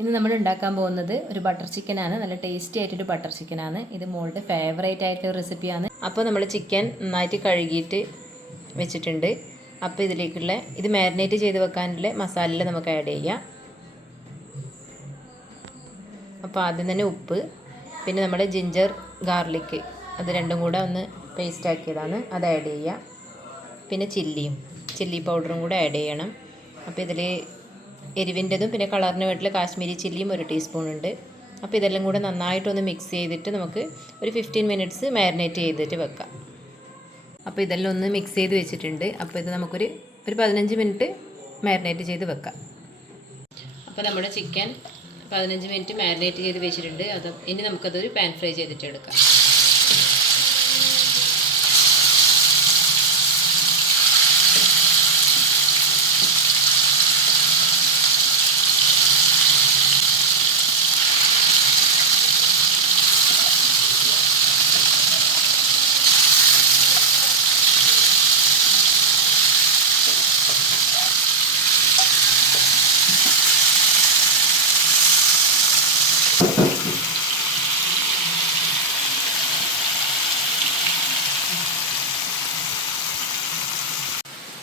ഇന്ന് നമ്മൾ ഉണ്ടാക്കാൻ പോകുന്നത് ഒരു ബട്ടർ ചിക്കൻ ആണ്. നല്ല ടേസ്റ്റി ആയിട്ടൊരു ബട്ടർ ചിക്കനാണ് ഇത് മോളുടെ ഫേവറേറ്റ് ആയിട്ടുള്ള റെസിപ്പിയാണ് അപ്പോൾ നമ്മൾ ചിക്കൻ നന്നായിട്ട് കഴുകിയിട്ട് വെച്ചിട്ടുണ്ട്. അപ്പോൾ ഇതിലേക്കുള്ള ഇത് മാരിനേറ്റ് ചെയ്ത് വെക്കാനുള്ള മസാലയിൽ നമുക്ക് ആഡ് ചെയ്യാം. അപ്പോൾ ആദ്യം തന്നെ ഉപ്പ് പിന്നെ നമ്മുടെ ജിഞ്ചർ ഗാർലിക് അത് രണ്ടും കൂടെ ഒന്ന് പേസ്റ്റ് ആക്കിയതാണ്. അത് ആഡ് ചെയ്യുക പിന്നെ ചില്ലിയും ചില്ലി പൗഡറും കൂടെ ആഡ് ചെയ്യണം. അപ്പോൾ ഇതിൽ എരിവിന്റെതും പിന്നെ കളറിന് വേണ്ടിയിട്ട് കാശ്മീരി ചില്ലിയും ഒരു ടീസ്പൂൺ ഉണ്ട്. അപ്പോൾ ഇതെല്ലാം കൂടെ നന്നായിട്ടൊന്ന് മിക്സ് ചെയ്തിട്ട് നമുക്ക് ഒരു ഫിഫ്റ്റീൻ മിനിറ്റ്സ് മാരിനേറ്റ് ചെയ്തിട്ട് വെക്കാം. അപ്പോൾ ഇതെല്ലാം ഒന്ന് മിക്സ് ചെയ്ത് വെച്ചിട്ടുണ്ട്. അപ്പോൾ ഇത് നമുക്കൊരു ഒരു പതിനഞ്ച് മിനിറ്റ് മാരിനേറ്റ് ചെയ്ത് വെക്കാം. അപ്പോൾ നമ്മുടെ ചിക്കൻ പതിനഞ്ച് മിനിറ്റ് മാരിനേറ്റ് ചെയ്ത് വെച്ചിട്ടുണ്ട്. അത് ഇനി നമുക്കതൊരു പാൻ ഫ്രൈ ചെയ്തിട്ട് എടുക്കാം.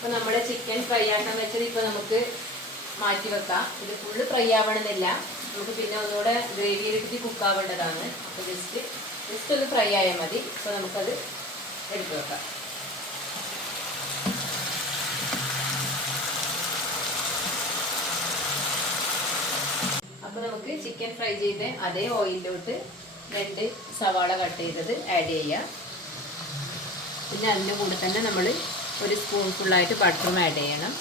അപ്പോൾ നമ്മുടെ ചിക്കൻ ഫ്രൈ ആക്കാൻ വെച്ചത് ഇപ്പോൾ നമുക്ക് മാറ്റി വെക്കാം. ഇത് ഫുള്ള് ഫ്രൈ ആവണമെന്നില്ല. നമുക്ക് പിന്നെ ഒന്നുകൂടെ ഗ്രേവിയിലിട്ട് കുക്ക് ആവേണ്ടതാണ്. അപ്പോൾ ജസ്റ്റ് ജസ്റ്റ് ഒന്ന് ഫ്രൈ ആയാൽ മതി. അപ്പോൾ നമുക്കത് എടുത്തു വെക്കാം. അപ്പോൾ നമുക്ക് ചിക്കൻ ഫ്രൈ ചെയ്ത് അതേ ഓയിലിലോട്ട് രണ്ട് സവാള കട്ട് ചെയ്തത് ആഡ് ചെയ്യാം. പിന്നെ അതിന്റെ കൂടെ തന്നെ നമ്മൾ ഒരു സ്പൂൺ ഫുള്ളായിട്ട് ബട്ടറും ആഡ് ചെയ്യണം.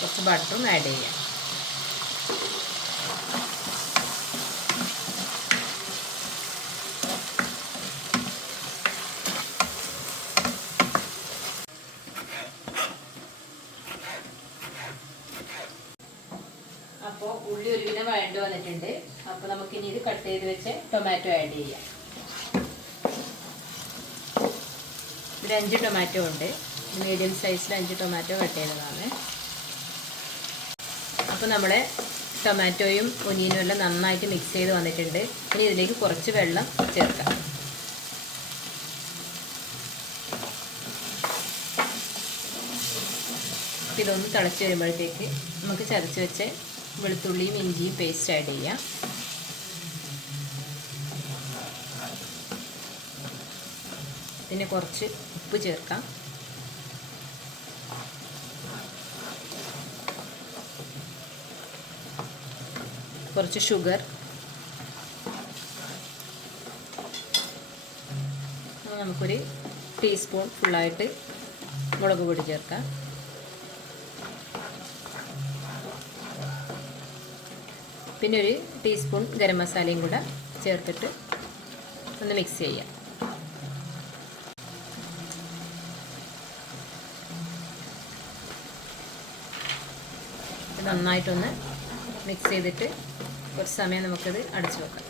കുറച്ച് ബട്ടറും ആഡ് ചെയ്യാം. അപ്പോൾ ഉള്ളി ഒരുവിധം വഴണ്ട് വന്നിട്ടുണ്ട്. അപ്പോൾ നമുക്ക് ഇനി ഇത് കട്ട് ചെയ്ത് വെച്ച് ടൊമാറ്റോ ആഡ് ചെയ്യാം. ഒരു അഞ്ച് ടൊമാറ്റോ ഉണ്ട്. മീഡിയം സൈസിൽ അഞ്ച് ടൊമാറ്റോ കട്ട് ചെയ്തതാണ്. അപ്പോൾ നമ്മുടെ ടൊമാറ്റോയും ഒനിയനും എല്ലാം നന്നായിട്ട് മിക്സ് ചെയ്ത് വന്നിട്ടുണ്ട്. ഇനി ഇതിലേക്ക് കുറച്ച് വെള്ളം ചേർക്കാം. ഇതൊന്ന് തിളച്ച് വരുമ്പോഴത്തേക്ക് നമുക്ക് ചതച്ച് വെച്ച് വെളുത്തുള്ളിയും ഇഞ്ചിയും പേസ്റ്റ് ആഡ് ചെയ്യാം. പിന്നെ കുറച്ച് ഉപ്പ് ചേർക്കാം. കുറച്ച് ഷുഗർ നമുക്കൊരു ടീസ്പൂൺ ഫുള്ളായിട്ട് മുളക് പൊടി ചേർക്കാം. പിന്നെ ഒരു ടീസ്പൂൺ ഗരം മസാലയും കൂടെ ചേർത്തിട്ട് ഒന്ന് മിക്സ് ചെയ്യാം. നന്നായിട്ടൊന്ന് മിക്സ് ചെയ്തിട്ട് കുറച്ച് സമയം നമുക്കത് അടച്ചു വെക്കാം.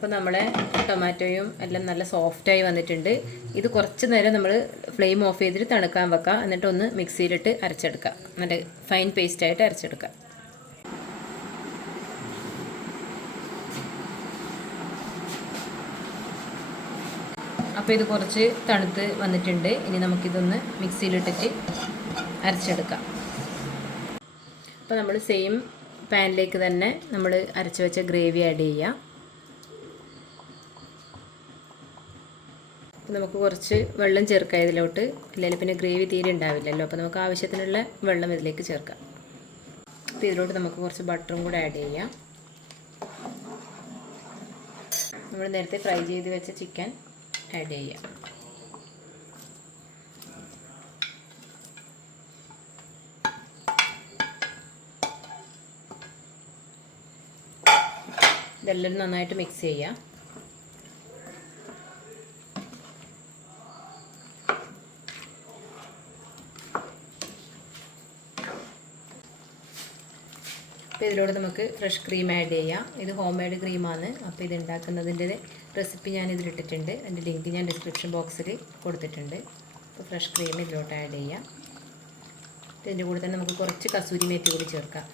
അപ്പോൾ നമ്മളെ ടൊമാറ്റോയും എല്ലാം നല്ല സോഫ്റ്റായി വന്നിട്ടുണ്ട്. ഇത് കുറച്ച് നേരം നമ്മൾ ഫ്ലെയിം ഓഫ് ചെയ്തിട്ട് തണുക്കാൻ വെക്കുക എന്നിട്ട് ഒന്ന് മിക്സിയിലിട്ട് അരച്ചെടുക്കുക നല്ല ഫൈൻ പേസ്റ്റ് ആയിട്ട് അരച്ചെടുക്കുക അപ്പോൾ ഇത് കുറച്ച് തണുത്ത് വന്നിട്ടുണ്ട്. ഇനി നമുക്കിതൊന്ന് മിക്സിയിലിട്ടിട്ട് അരച്ചെടുക്കാം. അപ്പോൾ നമ്മൾ സെയിം പാനിലേക്ക് തന്നെ നമ്മൾ അരച്ച് വെച്ച ഗ്രേവി ആഡ് ചെയ്യാം. നമുക്ക് കുറച്ച് വെള്ളം ചേർക്കാം ഇതിലോട്ട് അല്ലെങ്കിൽ പിന്നെ ഗ്രേവി തീരെ ഉണ്ടാവില്ലല്ലോ. അപ്പോൾ നമുക്ക് ആവശ്യത്തിനുള്ള വെള്ളം ഇതിലേക്ക് ചേർക്കാം. അപ്പോൾ ഇതിലോട്ട് നമുക്ക് കുറച്ച് ബട്ടറും കൂടെ ആഡ് ചെയ്യാം. നമ്മൾ നേരത്തെ ഫ്രൈ ചെയ്ത് വെച്ച ചിക്കൻ ആഡ് ചെയ്യാം. ഇതെല്ലാം നന്നായിട്ട് മിക്സ് ചെയ്യാം. അപ്പോൾ ഇതിലൂടെ നമുക്ക് ഫ്രഷ് ക്രീം ആഡ് ചെയ്യാം. ഇത് ഹോം മെയ്ഡ് ക്രീമാണ് അപ്പോൾ ഇത് ഉണ്ടാക്കുന്നതിന്റെ റെസിപ്പി ഞാൻ ഇതിലിട്ടിട്ടുണ്ട് അതിന്റെ ലിങ്ക് ഞാൻ ഡിസ്ക്രിപ്ഷൻ ബോക്സിൽ കൊടുത്തിട്ടുണ്ട്. അപ്പോൾ ഫ്രഷ് ക്രീം ഇതിലോട്ട് ആഡ് ചെയ്യാം. ഇതിന്റെ കൂടെ തന്നെ നമുക്ക് കുറച്ച് കസൂരി മേത്തി കൂടി ചേർക്കാം.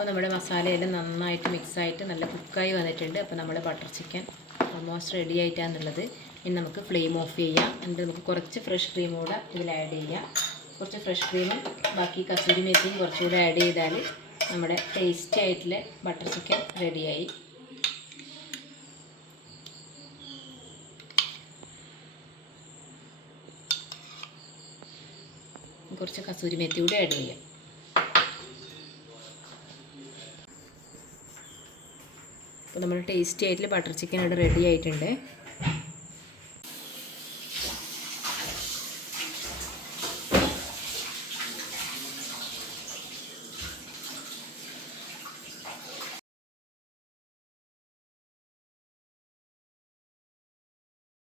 അപ്പോൾ നമ്മുടെ മസാലയെല്ലാം നന്നായിട്ട് മിക്സായിട്ട് നല്ല കുക്കായി വന്നിട്ടുണ്ട്. അപ്പോൾ നമ്മുടെ ബട്ടർ ചിക്കൻ ഓൾമോസ്റ്റ് റെഡി ആയിട്ടാണെന്നുള്ളത് ഇനി നമുക്ക് ഫ്ലെയിം ഓഫ് ചെയ്യാം. എന്നിട്ട് നമുക്ക് കുറച്ച് ഫ്രഷ് ക്രീം കൂടെ ഇതിൽ ആഡ് ചെയ്യാം. കുറച്ച് ഫ്രഷ് ക്രീമും ബാക്കി കസൂരി മേത്തിയും കുറച്ചുകൂടെ ആഡ് ചെയ്താൽ നമ്മുടെ ടേസ്റ്റി ആയിട്ടുള്ള ബട്ടർ ചിക്കൻ റെഡിയായി കുറച്ച് കസൂരി മേത്തി കൂടി ആഡ് ചെയ്യാം. അപ്പോൾ നമ്മൾ ടേസ്റ്റി ആയിട്ടുള്ള ബട്ടർ ചിക്കൻ ഇവിടെ റെഡി ആയിട്ടുണ്ട്.